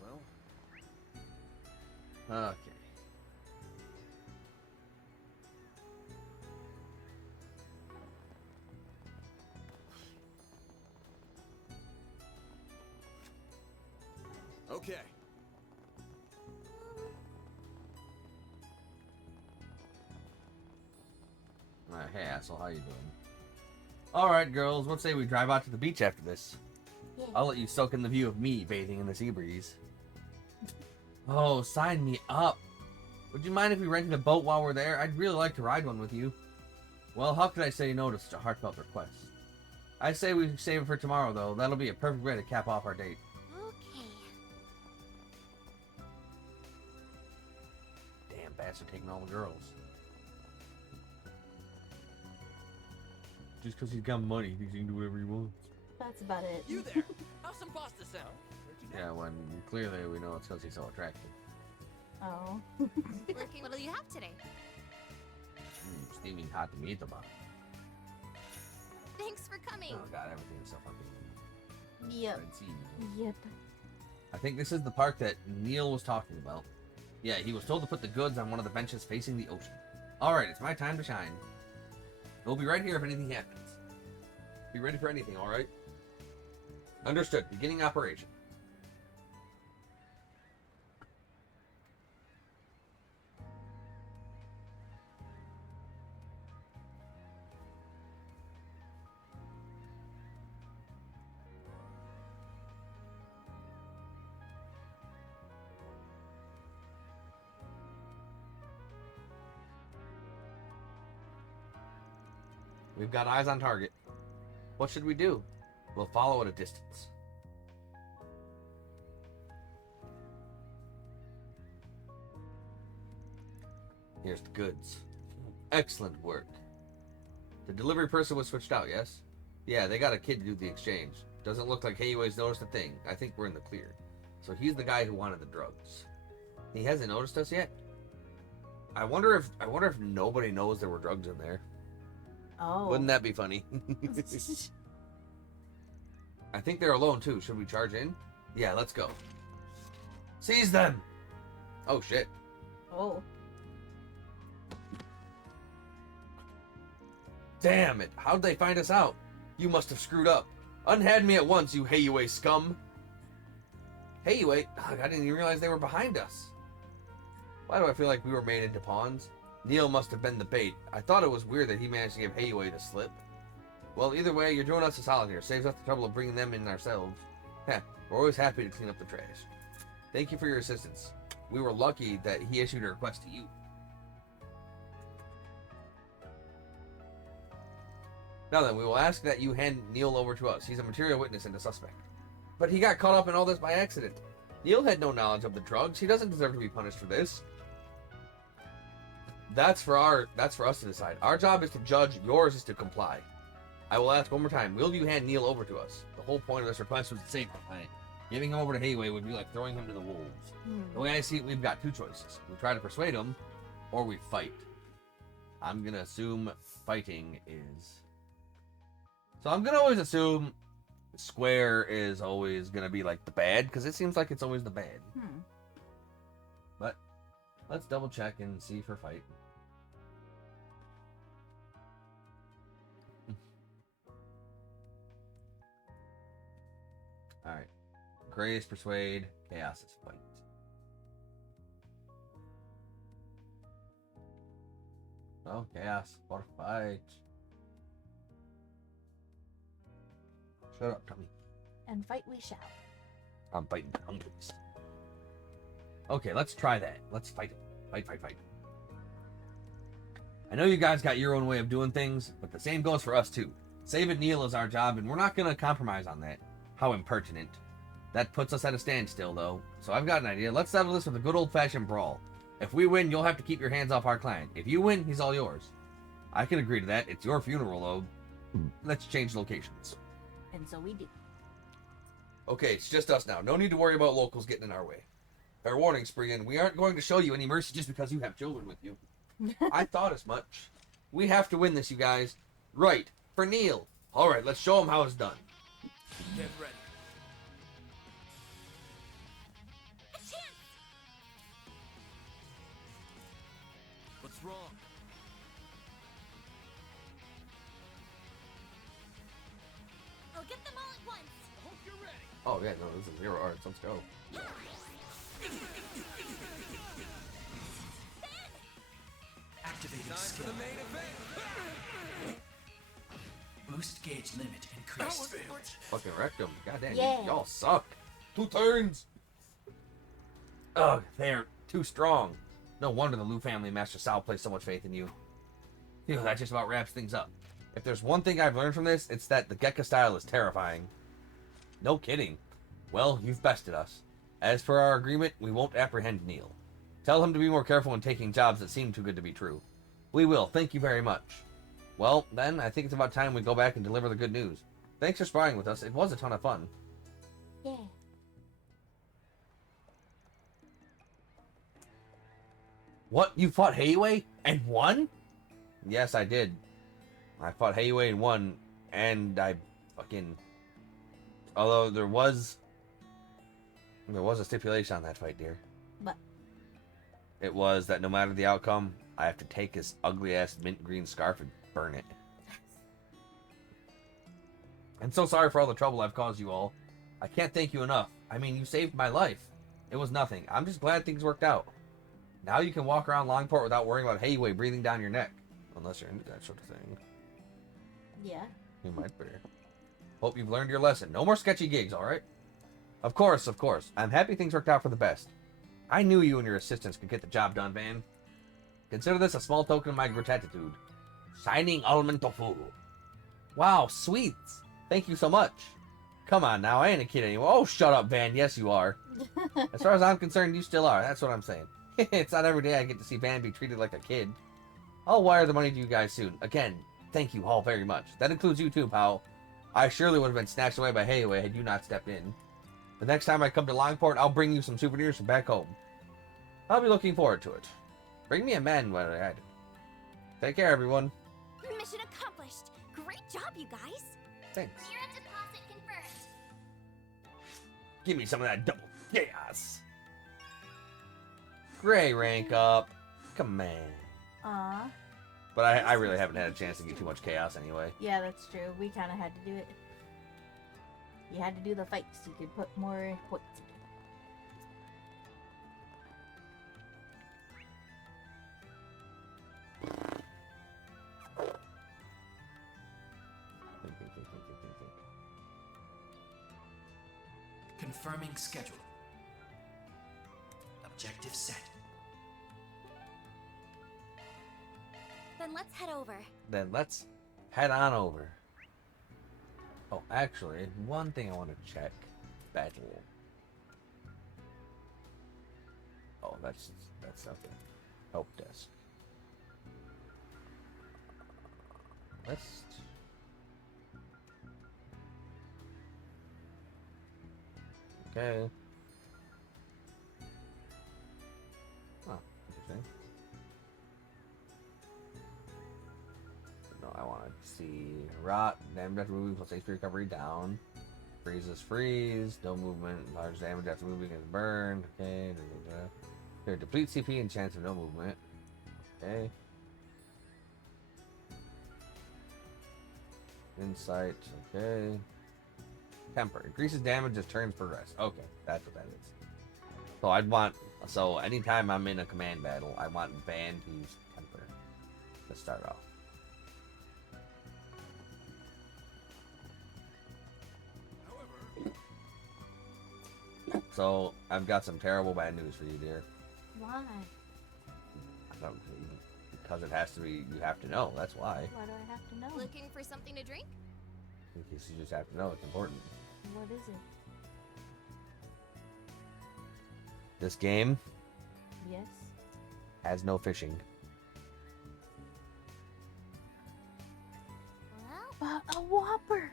Well. Okay. Okay. Hey, asshole, how you doing? Alright, girls, let's say we drive out to the beach after this. Yeah. I'll let you soak in the view of me bathing in the sea breeze. Oh, sign me up. Would you mind if we rented a boat while we're there? I'd really like to ride one with you. Well, how could I say no to such a heartfelt request? I say we save it for tomorrow, though. That'll be a perfect way to cap off our date. Okay. Damn bastard taking all the girls. Just because he's got money, he thinks he can do whatever he wants. That's about it. You there? How's some pasta sound? Yeah, when clearly we know it's because he's so attractive. Oh. Working. What do you have today? Steaming hot tomato bomb. Thanks for coming. Oh god, everything's so fucking Yep. red sea. Yep. I think this is the park that Neil was talking about. Yeah, he was told to put the goods on one of the benches facing the ocean. Alright, it's my time to shine. We'll be right here if anything happens. Be ready for anything, alright? Understood. Beginning operation. We've got eyes on target. What should we do? We'll follow at a distance. Here's the goods. Excellent work. The delivery person was switched out, yes? Yeah, they got a kid to do the exchange. Doesn't look like Hayaway's noticed a thing. I think we're in the clear. So he's the guy who wanted the drugs. He hasn't noticed us yet? I wonder if nobody knows there were drugs in there. Oh. Wouldn't that be funny? I think they're alone too. Should we charge in? Yeah, let's go. Seize them! Oh shit. Oh. Damn it. How'd they find us out? You must have screwed up. Unhand me at once, you Hayaway scum. Hayaway? Ugh, I didn't even realize they were behind us. Why do I feel like we were made into pawns? Neil must have been the bait. I thought it was weird that he managed to give Hayaway the slip. Well, either way, you're doing us a solid here. Saves us the trouble of bringing them in ourselves. Heh, we're always happy to clean up the trash. Thank you for your assistance. We were lucky that he issued a request to you. Now then, we will ask that you hand Neil over to us. He's a material witness and a suspect. But he got caught up in all this by accident. Neil had no knowledge of the drugs. He doesn't deserve to be punished for this. That's for us to decide. Our job is to judge, yours is to comply. I will ask one more time, will you hand Neil over to us? The whole point of this request was to save him. Right? Giving him over to Hayaway would be like throwing him to the wolves. The way I see it, we've got two choices. We try to persuade him, or we fight. I'm going to assume fighting is... So I'm going to always assume square is always going to be like the bad, because it seems like it's always the bad. But let's double check and see for fight. Alright. Gray is persuade, chaos is fight. Oh, chaos, for fight. Shut up, Tommy. And fight we shall. I'm fighting hungries. Okay, let's try that. Let's fight him. Fight. I know you guys got your own way of doing things, but the same goes for us too. Saving Neil is our job, and we're not going to compromise on that. How impertinent. That puts us at a standstill, though. So I've got an idea. Let's settle this with a good old-fashioned brawl. If we win, you'll have to keep your hands off our client. If you win, he's all yours. I can agree to that. It's your funeral, though. Let's change locations. And so we do. Okay, it's just us now. No need to worry about locals getting in our way. Fair warning, Spriggan. We aren't going to show you any mercy just because you have children with you. I thought as much. We have to win this, you guys. Right. For Neil. All right, let's show him how it's done. Get ready. Oh, yeah, no, this is 0 arts. Let's go. Activating skill. Boost gauge limit increased. Fucking wrecked them. Goddamn, Yeah. y'all suck. 2 turns. Ugh, they're too strong. No wonder the Liu family and Master Sao placed so much faith in you. Phew, that just about wraps things up. If there's one thing I've learned from this, it's that the Gekka style is terrifying. No kidding. Well, you've bested us. As per our agreement, we won't apprehend Neil. Tell him to be more careful when taking jobs that seem too good to be true. We will. Thank you very much. Well, then, I think it's about time we go back and deliver the good news. Thanks for sparring with us. It was a ton of fun. Yeah. What? You fought Heiwei and won? Yes, I did. I fought Heiwei and won, and I fucking... Although there was a stipulation on that fight, dear. What? It was that no matter the outcome, I have to take his ugly-ass mint green scarf and burn it. I'm so sorry for all the trouble I've caused you all. I can't thank you enough. I mean, you saved my life. It was nothing. I'm just glad things worked out. Now you can walk around Longport without worrying about Heiwei breathing down your neck. Unless you're into that sort of thing. Yeah. You might be. Hope you've learned your lesson. No more sketchy gigs, alright? Of course, of course. I'm happy things worked out for the best. I knew you and your assistants could get the job done, Van. Consider this a small token of my gratitude. Shining almond tofu. Wow, sweets. Thank you so much. Come on now, I ain't a kid anymore. Oh, shut up, Van. Yes, you are. As far as I'm concerned, you still are. That's what I'm saying. It's not every day I get to see Van be treated like a kid. I'll wire the money to you guys soon. Again, thank you all very much. That includes you too, pal. I surely would have been snatched away by Heiwei had you not stepped in. The next time I come to Longport, I'll bring you some souvenirs from back home. I'll be looking forward to it. Bring me a man when I do. Take care, everyone. Mission accomplished. Great job, you guys. Thanks. Zero deposit confirmed. Give me some of that double chaos. Gray rank up. Come on. Aw. But I really haven't had a chance to get too much chaos anyway. Yeah, that's true. We kind of had to do it. You had to do the fights. You could put more points into it. Confirming schedule. Objective set. Then let's head over. Then let's head on over. Oh, actually, one thing I want to check. Battle. Oh, that's nothing. Help desk. Let's... Okay. Oh, interesting. No, I want to see rot, damage after moving plus HP recovery down. Freezes freeze, no movement, large damage after moving is burned. Okay, here, deplete CP and chance of no movement. Okay. Insight, okay. Temper. Increases damage as turns progress. Okay, that's what that is. So anytime I'm in a command battle, I want Van to use Temper to start off. So I've got some terrible bad news for you, dear. Why? Because it has to be, you have to know, that's why. Why do I have to know? Looking for something to drink? Because you just have to know, it's important. What is it? This game Yes? has no fishing. Well, A Whopper!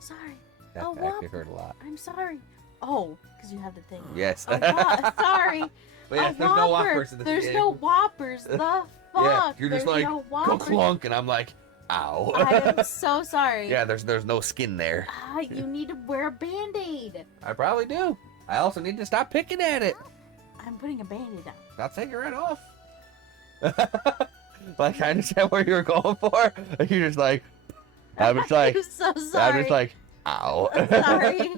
Sorry. That Oh, actually Whopper. hurt a lot. I'm sorry. Oh, because you have the thing. Yes. Sorry. But yes, there's no Whoppers in this There's game. no Whoppers. The fuck? Yeah, you're just There's like, no go Whoppers. clunk, and I'm like, ow. I am so sorry. Yeah, there's no skin there. You need to wear a Band-Aid. I probably do. I also need to stop picking at it. I'm putting a Band-Aid on. I'll take it right off. Like, I understand where you're going for. You're just like, I'm just like, I'm so sorry. I'm just like, ow. I'm sorry.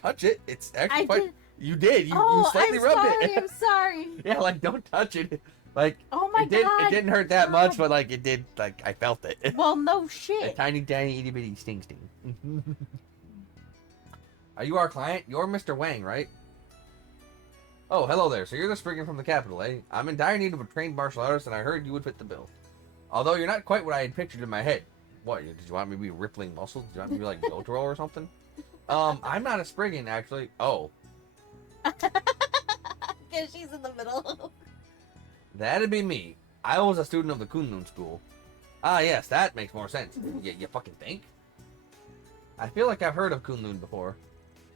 touch it. It's actually I quite. did. You did. You Oh, slightly I'm rubbed sorry. it. I'm sorry. Yeah, like don't touch it. Like Oh my it did. god. It didn't hurt that much, God. but like it did. Like I felt it. Well, no A shit. tiny, tiny, itty bitty sting. Are you our client? You're Mr. Wang, right? Oh, hello there. So you're the Spriggan from the capital, eh? I'm in dire need of a trained martial artist, and I heard you would fit the bill. Although you're not quite what I had pictured in my head. What? Did you want me to be rippling muscles? Did you want me to be like Jotaro or something? I'm not a Spriggan, actually. Oh, Because she's in the middle. that'd be me. I was a student of the Kunlun school. Ah, yes, that makes more sense. You fucking think? I feel like I've heard of Kunlun before.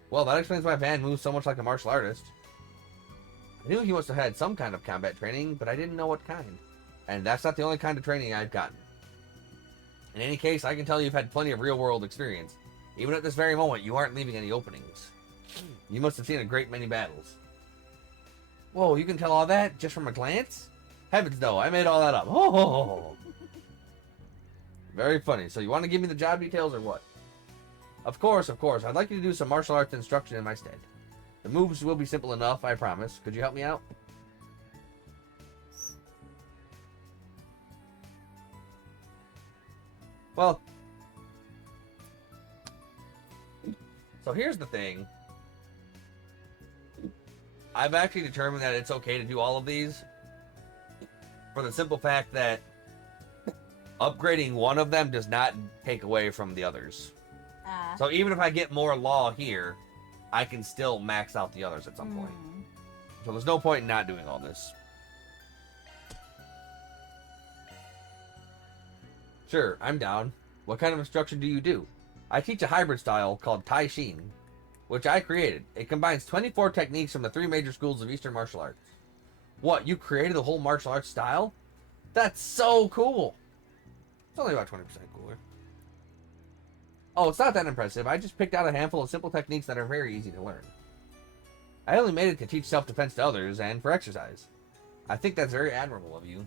Well, that explains why Van moves so much like a martial artist. I knew he must have had some kind of combat training, but I didn't know what kind. And that's not the only kind of training I've gotten. In any case, I can tell you've had plenty of real-world experience. Even at this very moment, you aren't leaving any openings. You must have seen a great many battles. Whoa, you can tell all that just from a glance? Heavens no, I made all that up. Oh, very funny. So you want to give me the job details or what? Of course. I'd like you to do some martial arts instruction in my stead. The moves will be simple enough, I promise. Could you help me out? Well, so here's the thing. I've actually determined that it's okay to do all of these for the simple fact that upgrading one of them does not take away from the others. So even if I get more law here, I can still max out the others at some point. So there's no point in not doing all this. Sure, I'm down. What kind of instruction do you do? I teach a hybrid style called Tai Shin, which I created. It combines 24 techniques from the 3 major schools of Eastern martial arts. What, you created the whole martial arts style? That's so cool. It's only about 20% cooler. Oh, it's not that impressive. I just picked out a handful of simple techniques that are very easy to learn. I only made it to teach self-defense to others and for exercise. I think that's very admirable of you.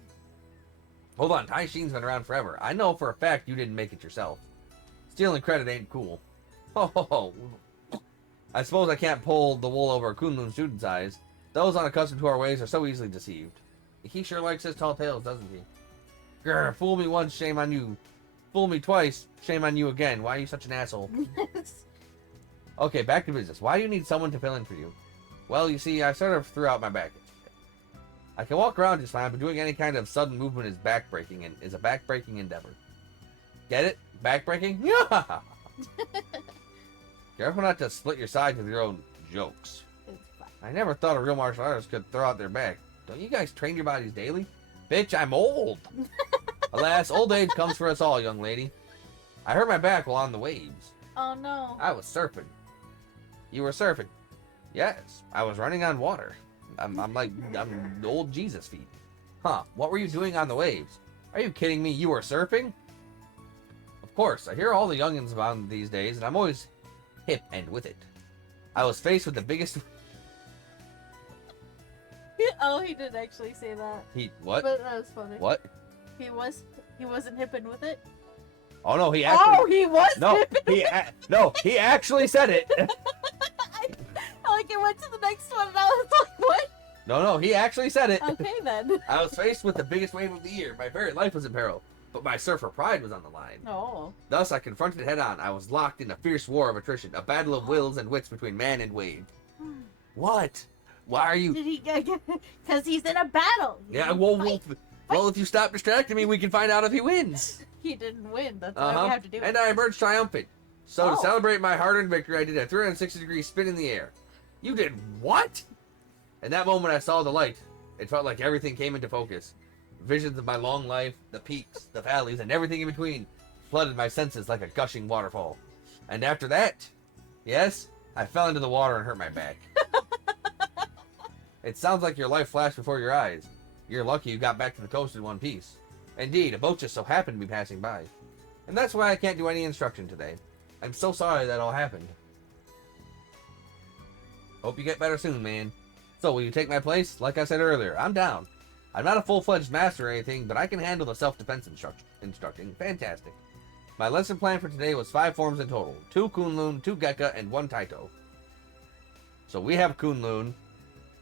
Hold on, Tai Shin's been around forever. I know for a fact you didn't make it yourself. Stealing credit ain't cool. Oh, I suppose I can't pull the wool over a Kunlun student's eyes. Those unaccustomed to our ways are so easily deceived. He sure likes his tall tales, doesn't he? Grr, fool me once, shame on you. Fool me twice, shame on you again. Why are you such an asshole? Okay, back to business. Why do you need someone to fill in for you? Well, you see, I sort of threw out my baggage. I can walk around just fine, but doing any kind of sudden movement is backbreaking and is a backbreaking endeavor. Get it? Backbreaking? Yeah. Careful not to split your sides with your own jokes. I never thought a real martial artist could throw out their back. Don't you guys train your bodies daily? Bitch, I'm old. Alas, old age comes for us all, young lady. I hurt my back while on the waves. Oh no. I was surfing. You were surfing? Yes, I was running on water. I'm old Jesus feet. Huh, what were you doing on the waves? Are you kidding me? You were surfing? Of course, I hear all the youngins about these days, and I'm always hip and with it. I was faced with the biggest... Oh, he did actually say that. What? But that was funny. What? He wasn't hipping with it. Oh no, he actually... Oh, he was No, hipping. he actually said it. Like it went to the next one, and I was like, "What?" No, he actually said it. Okay then. I was faced with the biggest wave of the year. My very life was in peril, but my surfer pride was on the line. Oh. Thus, I confronted it head on. I was locked in a fierce war of attrition, a battle of wills and wits between man and wave. What? Why are you... Did he get? Because he's in a battle. He Yeah, didn't well, fight. well, if you stop distracting me, we can find out if he wins. He didn't win. That's why we have to do it. And I emerged triumphant. So to Oh. celebrate my hard-earned victory, I did a 360-degree spin in the air. You did what? In that moment, I saw the light. It felt like everything came into focus. Visions of my long life, the peaks, the valleys, and everything in between flooded my senses like a gushing waterfall. And after that, yes, I fell into the water and hurt my back. It sounds like your life flashed before your eyes. You're lucky you got back to the coast in one piece. Indeed, a boat just so happened to be passing by. And that's why I can't do any instruction today. I'm so sorry that all happened. Hope you get better soon, man. So, will you take my place? Like I said earlier, I'm down. I'm not a full-fledged master or anything, but I can handle the self-defense instructing. Fantastic. My lesson plan for today was 5 forms in total. 2 Kunlun, 2 Gekka, and 1 Taito. So we have Kunlun.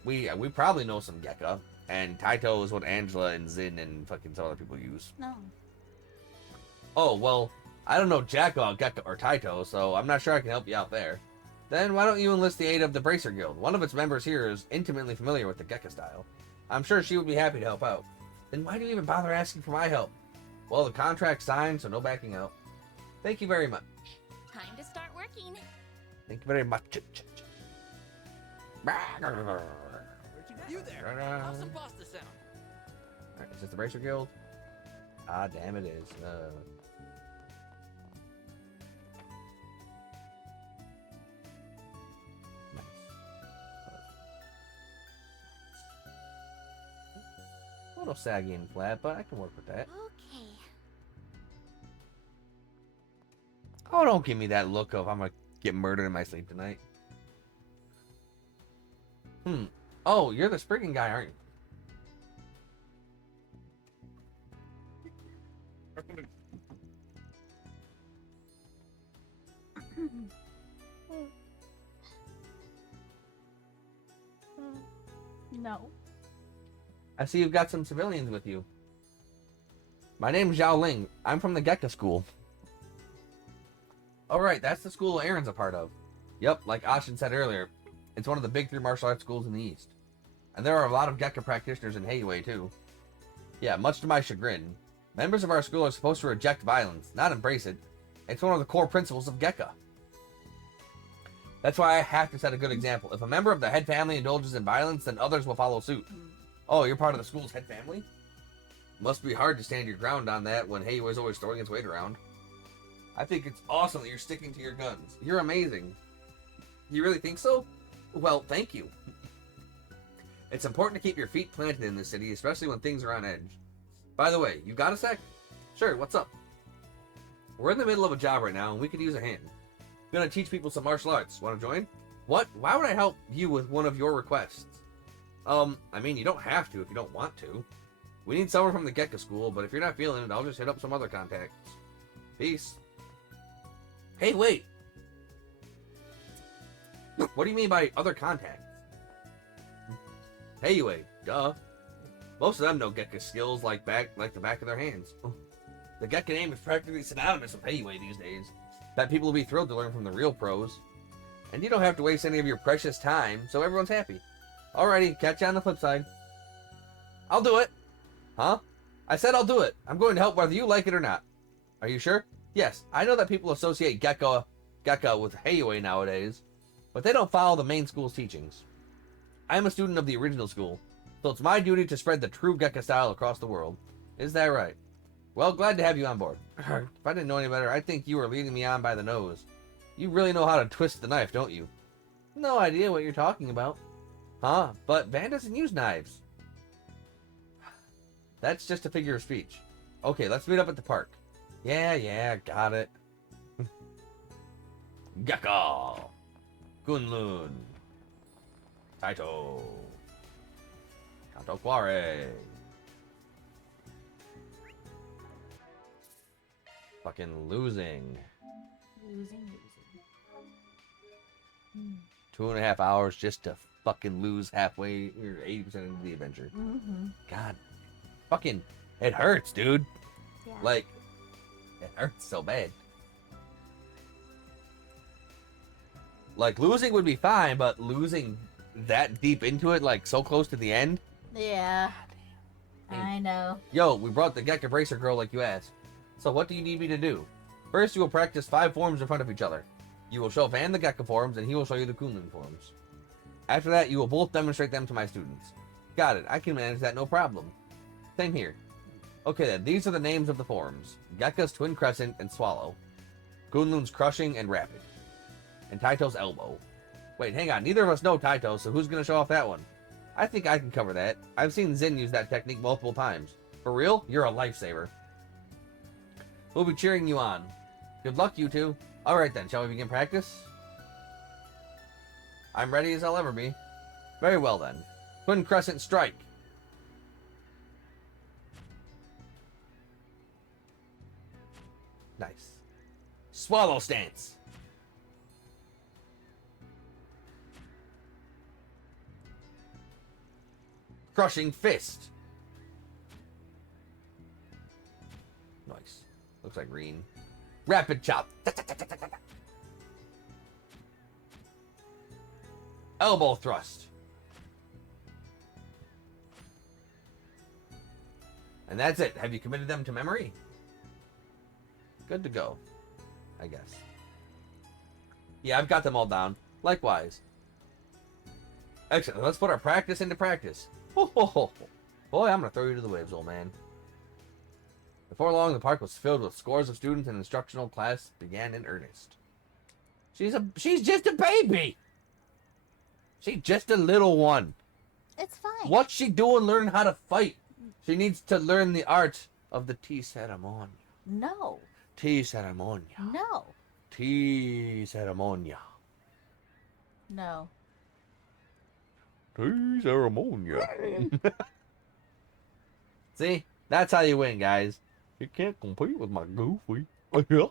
We probably know some Gekka. And Taito is what Angela and Zin and fucking some other people use. No. Oh, well, I don't know Jack about Gekka or Taito, so I'm not sure I can help you out there. Then why don't you enlist the aid of the Bracer Guild? One of its members here is intimately familiar with the Gekka style. I'm sure she would be happy to help out. Then why do you even bother asking for my help? Well, the contract's signed, so no backing out. Thank you very much. Time to start working. Thank you very much. You there? How's some pasta sound? Alright, is this the Bracer Guild? Ah, damn it is. Nice. A little saggy and flat, but I can work with that. Okay. Oh, don't give me that look of I'm gonna get murdered in my sleep tonight. Oh, you're the Spriggan guy, aren't you? No. I see you've got some civilians with you. My name's Zhao Ling. I'm from the Gekka School. Oh, right, that's the school Aaron's a part of. Yep, like Ashin said earlier, it's one of the big 3 martial arts schools in the East. And there are a lot of Gekka practitioners in Heiwei, too. Yeah, much to my chagrin, members of our school are supposed to reject violence, not embrace it. It's one of the core principles of Gekka. That's why I have to set a good example. If a member of the head family indulges in violence, then others will follow suit. Oh, you're part of the school's head family? Must be hard to stand your ground on that when Heiwei's always throwing its weight around. I think it's awesome that you're sticking to your guns. You're amazing. You really think so? Well, thank you. It's important to keep your feet planted in this city, especially when things are on edge. By the way, you got a sec? Sure, what's up? We're in the middle of a job right now, and we could use a hand. Gonna teach people some martial arts. Want to join? What? Why would I help you with one of your requests? I mean, you don't have to if you don't want to. We need someone from the Gekka school, but if you're not feeling it, I'll just hit up some other contacts. Peace. Hey, wait! What do you mean by other contacts? Heiwei, duh. Most of them know Gekka skills like the back of their hands. The Gekka name is practically synonymous with Heiwei these days. Bet people will be thrilled to learn from the real pros. And you don't have to waste any of your precious time, so everyone's happy. Alrighty, catch you on the flip side. I'll do it. Huh? I said I'll do it. I'm going to help whether you like it or not. Are you sure? Yes, I know that people associate Gekka with Heiwei nowadays, but they don't follow the main school's teachings. I'm a student of the original school, so it's my duty to spread the true Gekka style across the world. Is that right? Well, glad to have you on board. If I didn't know any better, I'd think you were leading me on by the nose. You really know how to twist the knife, don't you? No idea what you're talking about. Huh? But Van doesn't use knives. That's just a figure of speech. Okay, let's meet up at the park. Yeah, got it. Gekka! Kunlun! Taito! Kanto Quare! Fucking losing. Losing. 2.5 hours just to fucking lose halfway or 80% into the adventure. Mm-hmm. God. Fucking, it hurts, dude. Yeah. Like, it hurts so bad. Like, losing would be fine, but losing that deep into it, like, so close to the end? Yeah. I know. Yo, we brought the Gekka Bracer girl like you asked. So what do you need me to do? First, you will practice 5 forms in front of each other. You will show Van the Gekka forms, and he will show you the Kunlun forms. After that, you will both demonstrate them to my students. Got it. I can manage that, no problem. Same here. Okay then, these are the names of the forms. Gekka's Twin Crescent and Swallow. Kunlun's Crushing and Rapid. And Taito's Elbow. Wait, hang on. Neither of us know Taito, so who's going to show off that one? I think I can cover that. I've seen Zin use that technique multiple times. For real? You're a lifesaver. We'll be cheering you on. Good luck, you two. Alright then, shall we begin practice? I'm ready as I'll ever be. Very well then. Twin Crescent Strike. Nice. Swallow Stance. Crushing Fist. Nice. Looks like green. Rapid Chop. Elbow Thrust. And that's it. Have you committed them to memory? Good to go, I guess. Yeah, I've got them all down. Likewise. Excellent. Let's put our practice into practice. Ho, ho, ho. Boy, I'm going to throw you to the waves, old man. Before long, the park was filled with scores of students and instructional class began in earnest. She's just a baby. She's just a little one. It's fine. What's she doing learning how to fight? She needs to learn the art of the tea ceremony. No. Tea ceremony. No. Tea ceremony. No. Tea ceremony. See? That's how you win, guys. You can't compete with my goofy. Oh, yeah?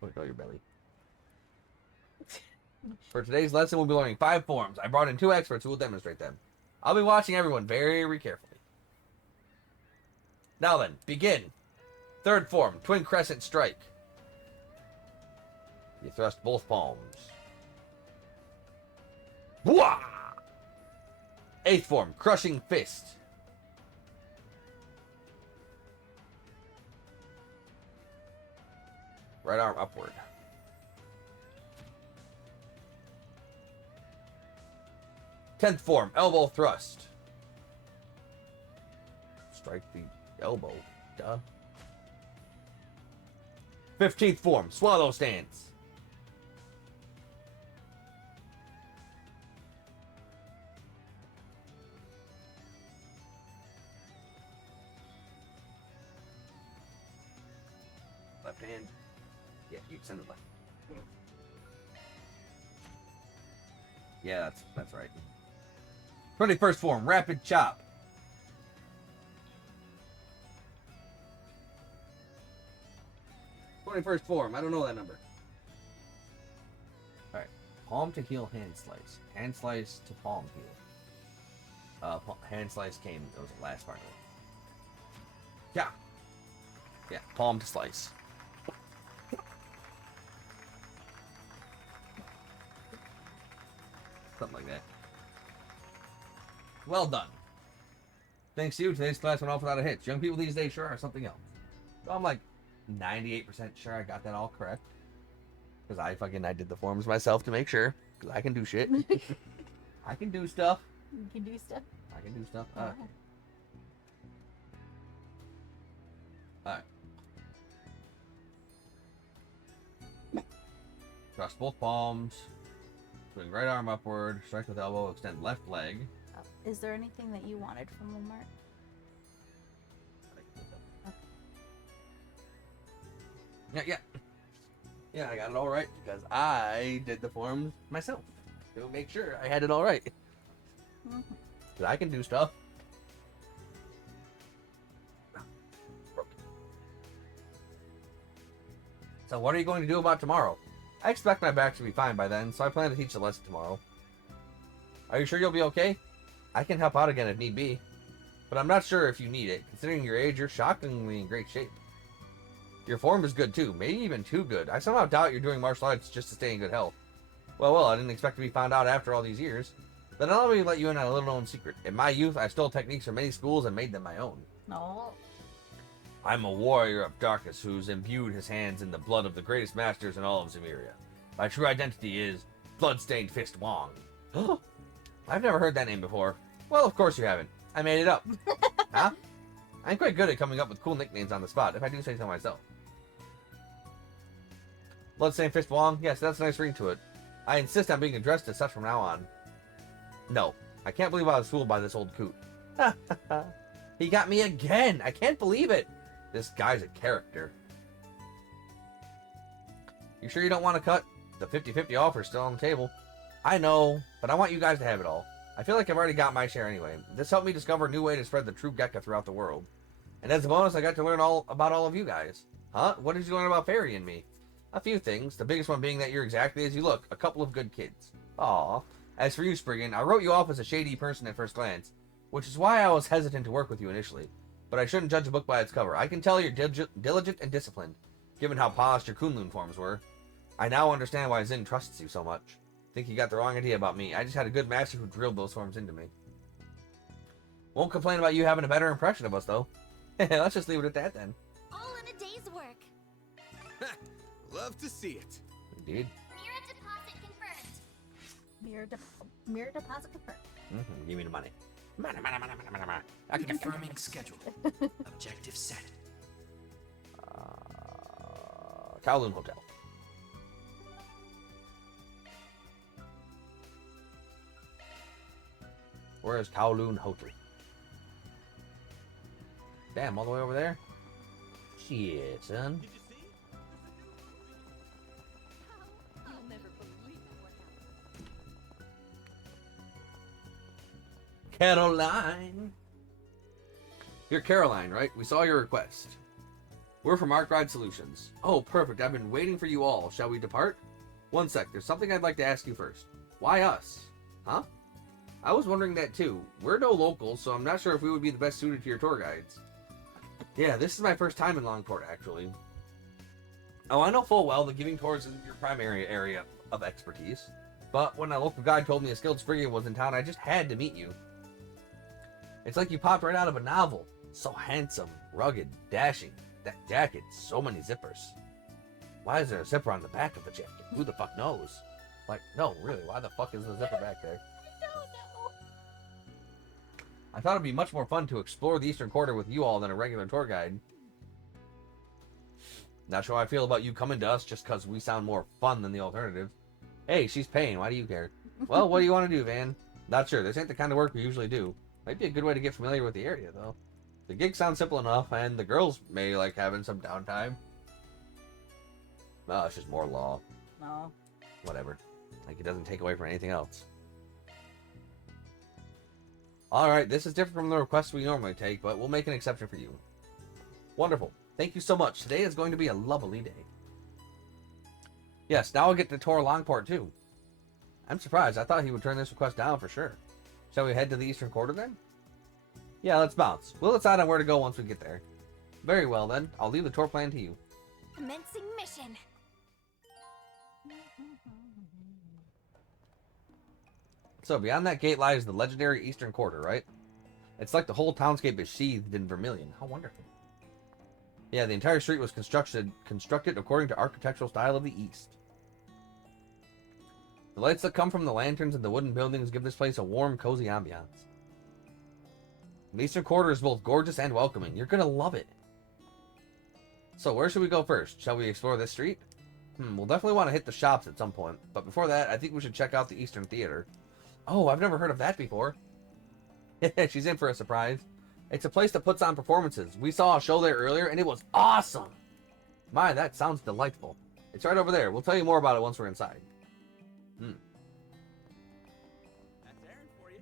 Look at your belly. For today's lesson, we'll be learning 5 forms. I brought in 2 experts who will demonstrate them. I'll be watching everyone very carefully. Now then, begin. 3rd form, Twin Crescent Strike. You thrust both palms. Wah! 8th form, Crushing Fist. Right arm upward. 10th form, Elbow Thrust. Strike the elbow. Duh. 15th form, Swallow Stance. Left hand. Yeah, you send it left. Yeah, that's right. 21st form, Rapid Chop. First form, I don't know that number. Alright. Palm to heel, hand slice. Hand slice to palm heel. Hand slice came, that was the last part of it. Yeah. Yeah, palm to slice. Something like that. Well done. Thanks to you, today's class went off without a hitch. Young people these days sure are something else. So I'm like 98% sure I got that all correct. Because I did the forms myself to make sure. Because I can do shit. I can do stuff. You can do stuff. I can do stuff. Alright. Alright. Thrust both palms. Swing right arm upward. Strike with elbow. Extend left leg. Is there anything that you wanted from Walmart? Yeah, I got it all right because I did the forms myself to make sure I had it all right. Because I can do stuff. So what are you going to do about tomorrow? I expect my back to be fine by then, so I plan to teach the lesson tomorrow. Are you sure you'll be okay? I can help out again if need be. But I'm not sure if you need it. Considering your age, you're shockingly in great shape. Your form is good too, maybe even too good. I somehow doubt you're doing martial arts just to stay in good health. Well, I didn't expect to be found out after all these years. Then allow me to let you in on a little known secret. In my youth, I stole techniques from many schools and made them my own. No. I'm a warrior of darkness who's imbued his hands in the blood of the greatest masters in all of Zemuria. My true identity is Bloodstained Fist Wong. I've never heard that name before. Well, of course you haven't. I made it up. Huh? I'm quite good at coming up with cool nicknames on the spot, if I do say so myself. Bloodstained Fist Wong? Yes, that's a nice ring to it. I insist on being addressed as such from now on. No, I can't believe I was fooled by this old coot. He got me again! I can't believe it! This guy's a character. You sure you don't want to cut? The 50-50 offer is still on the table. I know, but I want you guys to have it all. I feel like I've already got my share anyway. This helped me discover a new way to spread the true Gekka throughout the world. And as a bonus, I got to learn all about all of you guys. Huh? What did you learn about Fairy and me? A few things, the biggest one being that you're exactly as you look, a couple of good kids. Aw, As for you, Spriggan, I wrote you off as a shady person at first glance, which is why I was hesitant to work with you initially. But I shouldn't judge a book by its cover. I can tell you're diligent and disciplined, given how polished your Kunlun forms were. I now understand why Zin trusts you so much. Think you got the wrong idea about me. I just had a good master who drilled those forms into me. Won't complain about you having a better impression of us, though. Let's just leave it at that, then. All in a day's work. Love to see it. Indeed. Mirror deposit confirmed. Mirror deposit confirmed. Give me the money. Money. Confirming schedule. Objective set. Kowloon Hotel. Where is Kowloon Hotel? Damn, all the way over there? Shit, son. Did you see? You'll never believe what happened. Caroline. You're Caroline, right? We saw your request. We're from Arkwright Solutions. Oh, perfect. I've been waiting for you all. Shall we depart? One sec. There's something I'd like to ask you first. Why us? Huh? I was wondering that too. We're no locals, so I'm not sure if we would be the best suited to your tour guides. Yeah, this is my first time in Longport, actually. Oh, I know full well that giving tours isn't your primary area of expertise. But when a local guide told me a skilled Spriggan was in town, I just had to meet you. It's like you popped right out of a novel. So handsome, rugged, dashing. That jacket, so many zippers. Why is there a zipper on the back of the jacket? Who the fuck knows? Like, no, really, why the fuck is the zipper back there? I thought it'd be much more fun to explore the Eastern Quarter with you all than a regular tour guide. Not sure how I feel about you coming to us just because we sound more fun than the alternative. Hey, she's paying, why do you care? Well, what do you want to do, Van? Not sure, this ain't the kind of work we usually do. Might be a good way to get familiar with the area, though. The gig sounds simple enough, and the girls may like having some downtime. No, it's just more law. No. Whatever. Like, it doesn't take away from anything else. Alright, this is different from the requests we normally take, but we'll make an exception for you. Wonderful. Thank you so much. Today is going to be a lovely day. Yes, now I'll get to tour Longport, too. I'm surprised. I thought he would turn this request down for sure. Shall we head to the Eastern Quarter, then? Yeah, let's bounce. We'll decide on where to go once we get there. Very well, then. I'll leave the tour plan to you. Commencing mission. So, beyond that gate lies the legendary Eastern Quarter, right? It's like the whole townscape is sheathed in vermilion. How wonderful. Yeah, the entire street was constructed according to architectural style of the East. The lights that come from the lanterns and the wooden buildings give this place a warm, cozy ambiance. The Eastern Quarter is both gorgeous and welcoming. You're gonna love it. So, where should we go first? Shall we explore this street? We'll definitely want to hit the shops at some point. But before that, I think we should check out the Eastern Theater. Oh, I've never heard of that before. She's in for a surprise. It's a place that puts on performances. We saw a show there earlier, and it was awesome. My, that sounds delightful. It's right over there. We'll tell you more about it once we're inside. That's Aaron for you.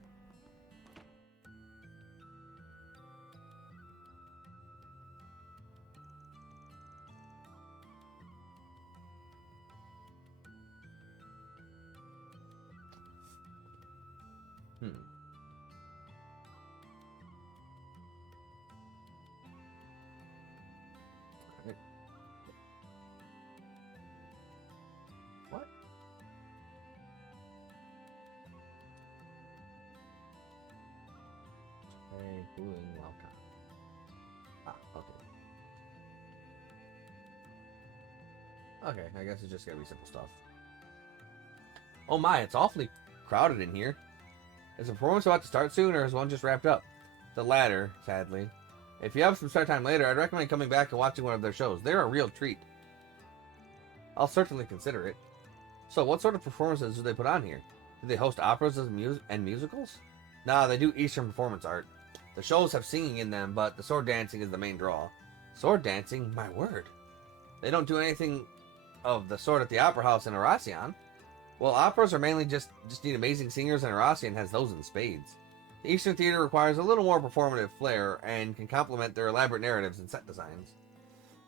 What? Hey, cooling welcome. Ah, okay. Okay, I guess it's just gonna be simple stuff. Oh my, it's awfully crowded in here. Is the performance about to start soon, or is one just wrapped up? The latter, sadly. If you have some start time later, I'd recommend coming back and watching one of their shows. They're a real treat. I'll certainly consider it. So, what sort of performances do they put on here? Do they host operas and musicals? Nah, they do Eastern performance art. The shows have singing in them, but the sword dancing is the main draw. Sword dancing? My word. They don't do anything of the sort at the Opera House in Erasion. Well, operas are mainly just need amazing singers, and Erasion has those in spades. The Eastern Theater requires a little more performative flair and can complement their elaborate narratives and set designs.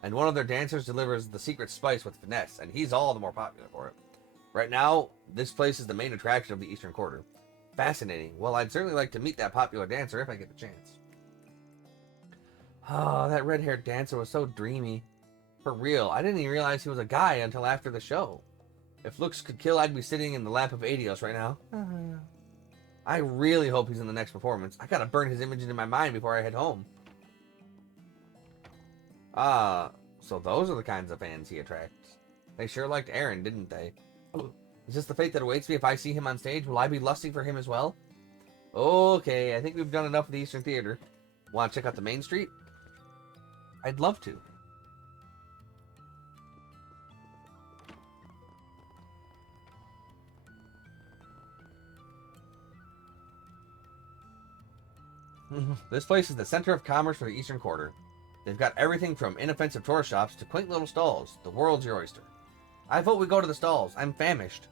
And one of their dancers delivers the secret spice with finesse, and he's all the more popular for it. Right now, this place is the main attraction of the Eastern Quarter. Fascinating. Well, I'd certainly like to meet that popular dancer if I get the chance. Oh, that red-haired dancer was so dreamy. For real, I didn't even realize he was a guy until after the show. If looks could kill, I'd be sitting in the lap of Adios right now. I really hope he's in the next performance. I gotta burn his image into my mind before I head home. So those are the kinds of fans he attracts. They sure liked Aaron, didn't they? Is this the fate that awaits me if I see him on stage? Will I be lusting for him as well? Okay, I think we've done enough of the Eastern Theater. Want to check out the main street? I'd love to. This place is the center of commerce for the Eastern Quarter. They've got everything from inoffensive tourist shops to quaint little stalls. The world's your oyster. I vote we go to the stalls. I'm famished.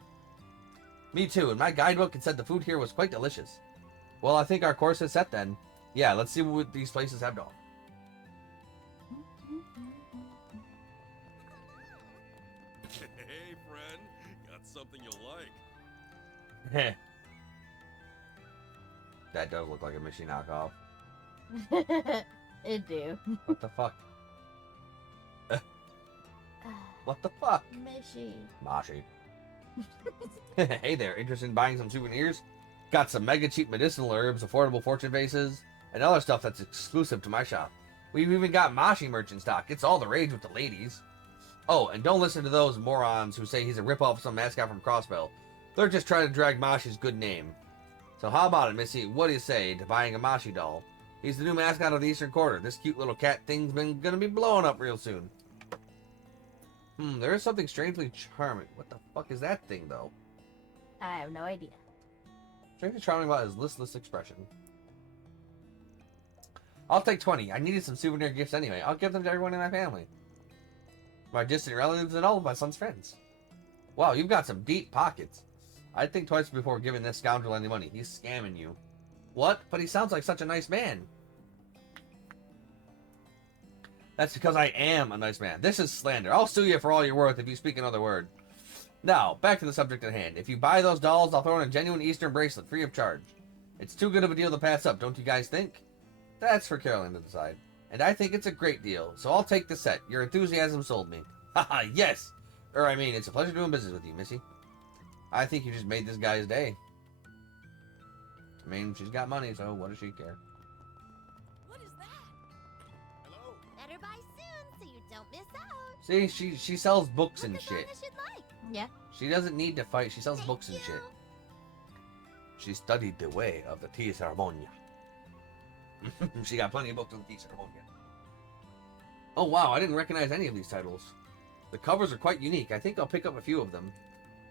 Me too, and my guidebook had said the food here was quite delicious. Well, I think our course is set then. Yeah, let's see what these places have to offer. Hey, friend. Got something you'll like. That does look like a machine knockoff. It do. What the fuck? What the fuck? Mishy. Mashi. Hey there, interested in buying some souvenirs? Got some mega cheap medicinal herbs, affordable fortune vases, and other stuff that's exclusive to my shop. We've even got Mashi merch in stock. It's all the rage with the ladies. Oh, and don't listen to those morons who say he's a ripoff of some mascot from Crossbell. They're just trying to drag Mashi's good name. So how about it, Missy? What do you say to buying a Mashi doll? He's the new mascot of the Eastern Quarter. This cute little cat thing's gonna be blowing up real soon. There is something strangely charming. What the fuck is that thing, though? I have no idea. Strangely charming about his listless expression. I'll take 20. I needed some souvenir gifts anyway. I'll give them to everyone in my family. My distant relatives and all of my son's friends. Wow, you've got some deep pockets. I'd think twice before giving this scoundrel any money. He's scamming you. What? But he sounds like such a nice man. That's because I am a nice man. This is slander. I'll sue you for all you're worth if you speak another word. Now, back to the subject at hand. If you buy those dolls, I'll throw in a genuine Eastern bracelet, free of charge. It's too good of a deal to pass up, don't you guys think? That's for Caroline to decide. And I think it's a great deal, so I'll take the set. Your enthusiasm sold me. Haha, yes! It's a pleasure doing business with you, Missy. I think you just made this guy's day. I mean, she's got money, so what does she care? What is that? Hello. Better buy soon so you don't miss out. See, she sells books and Look as shit. long as you'd like. Yeah. She doesn't need to fight, she sells Thank books and you. shit. She studied the way of the tea ceremonia. She got plenty of books on the tea ceremonia. Oh wow, I didn't recognize any of these titles. The covers are quite unique. I think I'll pick up a few of them.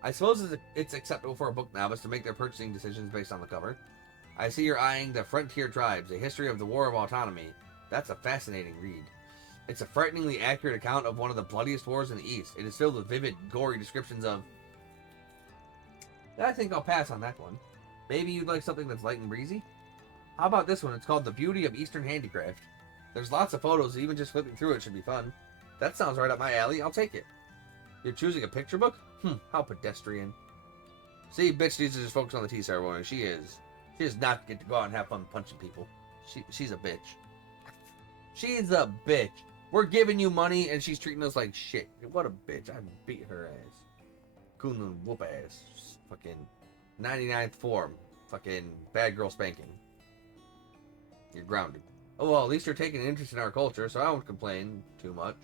I suppose it's acceptable for a book novice to make their purchasing decisions based on the cover. I see you're eyeing The Frontier Tribes, A History of the War of Autonomy. That's a fascinating read. It's a frighteningly accurate account of one of the bloodiest wars in the East. It is filled with vivid, gory descriptions of... I think I'll pass on that one. Maybe you'd like something that's light and breezy? How about this one? It's called The Beauty of Eastern Handicraft. There's lots of photos, even just flipping through it should be fun. That sounds right up my alley. I'll take it. You're choosing a picture book? How pedestrian. See, bitch needs to just focus on the tea ceremony. She does not get to go out and have fun punching people. She's a bitch. She's a bitch. We're giving you money and she's treating us like shit. What a bitch. I beat her ass. Kunlun whoop ass. Fucking 99th form. Fucking bad girl spanking. You're grounded. Oh well, at least you're taking an interest in our culture, so I won't complain too much.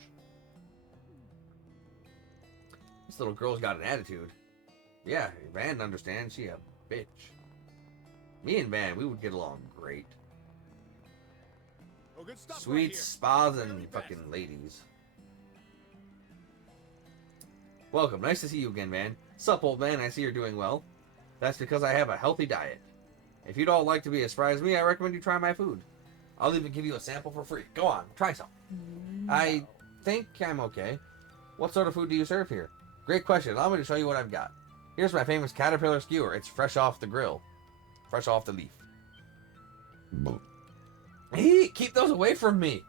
This little girl's got an attitude. Yeah, Van understands. She a bitch. Me and Van, we would get along great. Oh, good stuff. Sweet right here. spas and fucking ladies. Welcome. Nice to see you again, Van. Sup, old man? I see you're doing well. That's because I have a healthy diet. If you'd all like to be as spry as me, I recommend you try my food. I'll even give you a sample for free. Go on, try some. No. I think I'm okay. What sort of food do you serve here? Great question. Allow me to show you what I've got. Here's my famous caterpillar skewer. It's fresh off the grill. Fresh off the leaf. Hey, keep those away from me.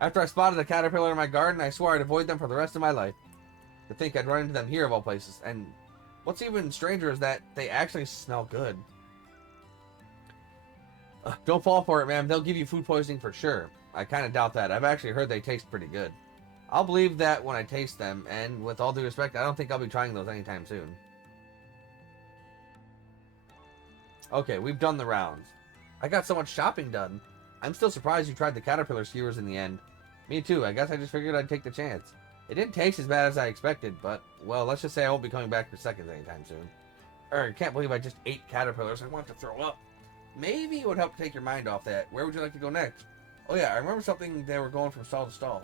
After I spotted a caterpillar in my garden, I swore I'd avoid them for the rest of my life. To think I'd run into them here of all places. And what's even stranger is that they actually smell good. Don't fall for it, ma'am. They'll give you food poisoning for sure. I kind of doubt that. I've actually heard they taste pretty good. I'll believe that when I taste them, and with all due respect, I don't think I'll be trying those anytime soon. Okay, we've done the rounds. I got so much shopping done. I'm still surprised you tried the caterpillar skewers in the end. Me too. I guess I just figured I'd take the chance. It didn't taste as bad as I expected, but, well, let's just say I won't be coming back for seconds anytime soon. I can't believe I just ate caterpillars. I want to throw up. Maybe it would help take your mind off that. Where would you like to go next? Oh yeah, I remember something. They were going from stall to stall.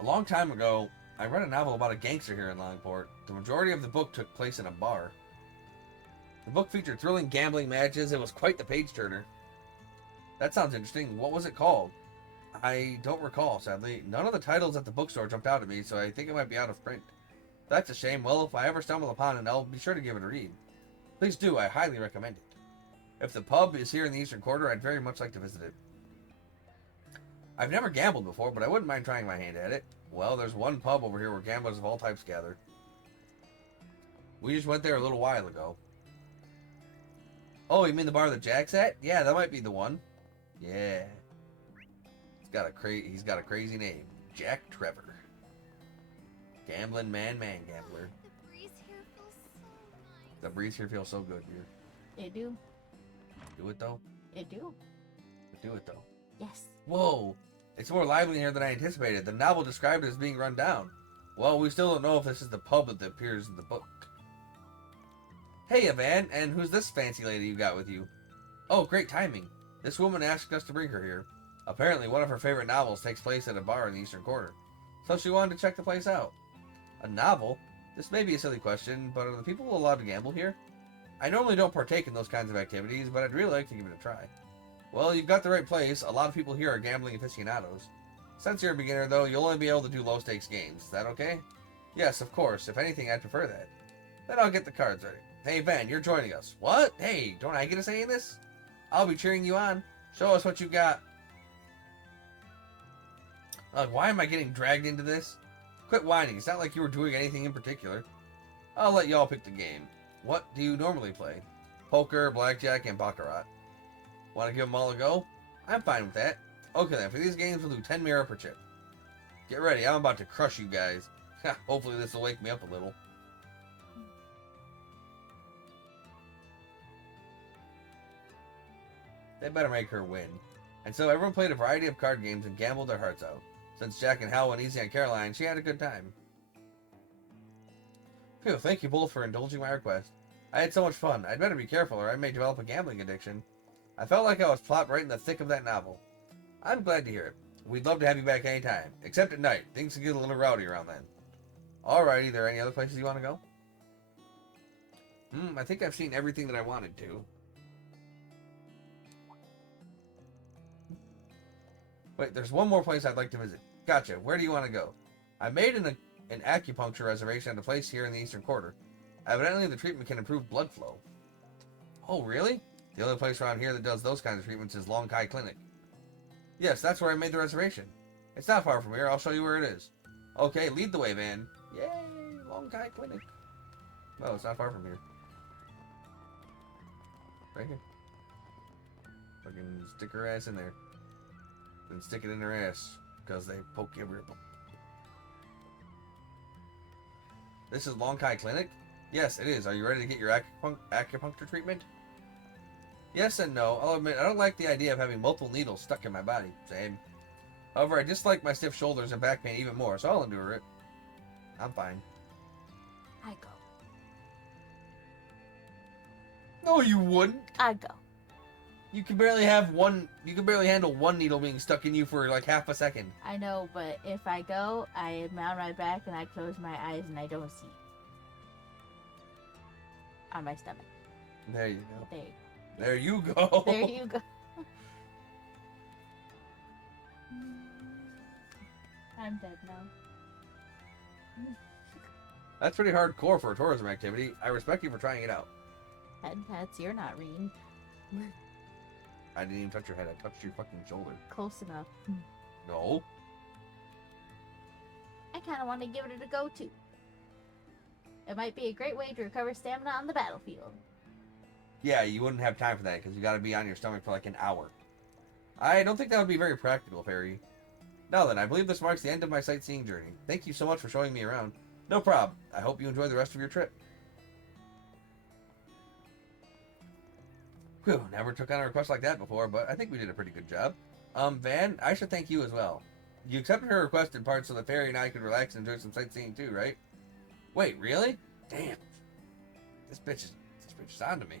A long time ago, I read a novel about a gangster here in Longport. The majority of the book took place in a bar. The book featured thrilling gambling matches. It was quite the page-turner. That sounds interesting. What was it called? I don't recall, sadly. None of the titles at the bookstore jumped out at me, so I think it might be out of print. That's a shame. Well, if I ever stumble upon it, I'll be sure to give it a read. Please do. I highly recommend it. If the pub is here in the Eastern Quarter, I'd very much like to visit it. I've never gambled before, but I wouldn't mind trying my hand at it. Well, there's one pub over here where gamblers of all types gather. We just went there a little while ago. Oh, you mean the bar that Jack's at? Yeah, that might be the one. Yeah. He's got a crazy name. Jack Trevor. Gambling man gambler. The breeze here feels so nice. The breeze here feels so good here. It do. Do it though? It do. Do it though. Yes. Whoa. It's more lively here than I anticipated. The novel described it as being run down. Well, we still don't know if this is the pub that appears in the book. Hey, Evan, and who's this fancy lady you got with you? Oh, great timing. This woman asked us to bring her here. Apparently, one of her favorite novels takes place at a bar in the Eastern Quarter. So she wanted to check the place out. A novel? This may be a silly question, but are the people allowed to gamble here? I normally don't partake in those kinds of activities, but I'd really like to give it a try. Well, you've got the right place. A lot of people here are gambling aficionados. Since you're a beginner, though, you'll only be able to do low-stakes games. Is that okay? Yes, of course. If anything, I'd prefer that. Then I'll get the cards ready. Hey, Ben, you're joining us. What? Hey, don't I get a say in this? I'll be cheering you on. Show us what you got. Why am I getting dragged into this? Quit whining. It's not like you were doing anything in particular. I'll let y'all pick the game. What do you normally play? Poker, blackjack, and baccarat. Want to give them all a go? I'm fine with that. Okay then, for these games we'll do 10 mirror per chip. Get ready, I'm about to crush you guys. Hopefully this will wake me up a little. They better make her win. And so everyone played a variety of card games and gambled their hearts out. Since Jack and Hal went easy on Caroline, she had a good time. Phew, thank you both for indulging my request. I had so much fun. I'd better be careful or I may develop a gambling addiction. I felt like I was plopped right in the thick of that novel. I'm glad to hear it. We'd love to have you back anytime. Except at night. Things can get a little rowdy around then. Alrighty, there any other places you want to go? I think I've seen everything that I wanted to. Wait, there's one more place I'd like to visit. Gotcha. Where do you want to go? I made an acupuncture reservation at a place here in the Eastern Quarter. Evidently, the treatment can improve blood flow. Oh, really? The only place around here that does those kinds of treatments is Long Kai Clinic. Yes, that's where I made the reservation. It's not far from here. I'll show you where it is. Okay, lead the way, Van. Yay! Long Kai Clinic. No, it's not far from here. Right here. Fucking stick her ass in there. Then stick it in her ass. Because they poke every... This is Long Kai Clinic? Yes, it is. Are you ready to get your acupuncture treatment? Yes and no. I'll admit, I don't like the idea of having multiple needles stuck in my body. Same. However, I dislike my stiff shoulders and back pain even more, so I'll endure it. I'm fine. I go. No, you wouldn't. I go. You can barely have one. You can barely handle one needle being stuck in you for like half a second. I know, but if I go, I am on my back and I close my eyes and I don't see. On my stomach. There you go. There you go. There you go. There you go. I'm dead now. That's pretty hardcore for a tourism activity. I respect you for trying it out. Head pets, you're not reading. I didn't even touch your head. I touched your fucking shoulder. Close enough. No. I kind of want to give it a go too. It might be a great way to recover stamina on the battlefield. Yeah, you wouldn't have time for that because you got to be on your stomach for like an hour. I don't think that would be very practical, Fairy. Now then, I believe this marks the end of my sightseeing journey. Thank you so much for showing me around. No problem. I hope you enjoy the rest of your trip. Whew, never took on a request like that before, but I think we did a pretty good job. Van, I should thank you as well. You accepted her request in part so that Fairy and I could relax and enjoy some sightseeing too, right? Wait, really? Damn. This bitch is on to me.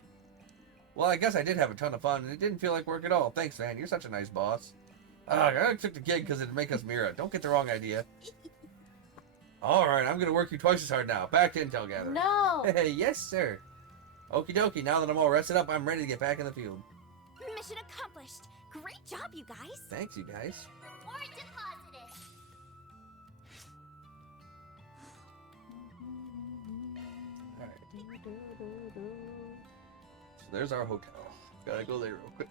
Well, I guess I did have a ton of fun, and it didn't feel like work at all. Thanks, Van. You're such a nice boss. I took the gig because it'd make us Mira. Don't get the wrong idea. Alright, I'm going to work you twice as hard now. Back to intel gathering. No! Hey, yes, sir. Okie dokie, now that I'm all rested up, I'm ready to get back in the field. Mission accomplished. Great job, you guys. Thanks, you guys. Reward deposited. So there's our hotel. Gotta go there real quick.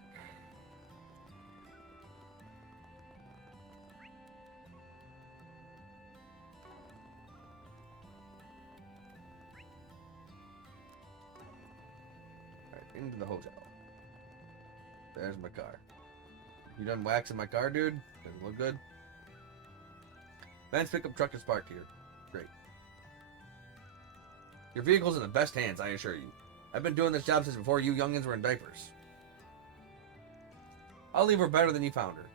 Alright, into the hotel. There's my car. You done waxing my car, dude? Doesn't look good. Van's pickup truck is parked here. Great. Your vehicle's in the best hands, I assure you. I've been doing this job since before you youngins were in diapers. I'll leave her better than you found her.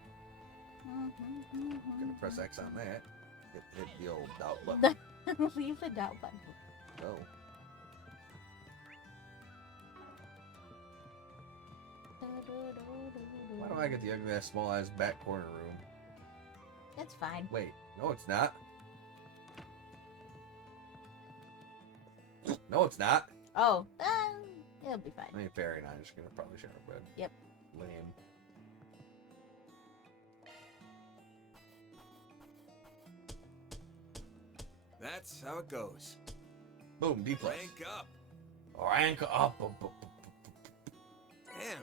Gonna press X on that. Hit the old doubt button. Leave the doubt button. No. Why don't I get the ugly ass small ass back corner room? It's fine. Wait, no it's not. No it's not. Oh, it'll be fine. I mean, Fairy and I are just gonna probably share a bed. Yep. Lame. That's how it goes. Boom, D plus. Rank up. Rank up. Damn,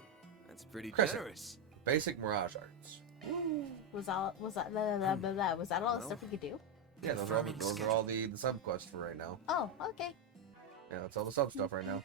that's pretty Crescent. generous. Basic Mirage Arts. Was that was that all the Well, stuff we could do? Yeah, those are all the sub quests for right now. Oh, okay. Yeah, that's all the sub stuff right now.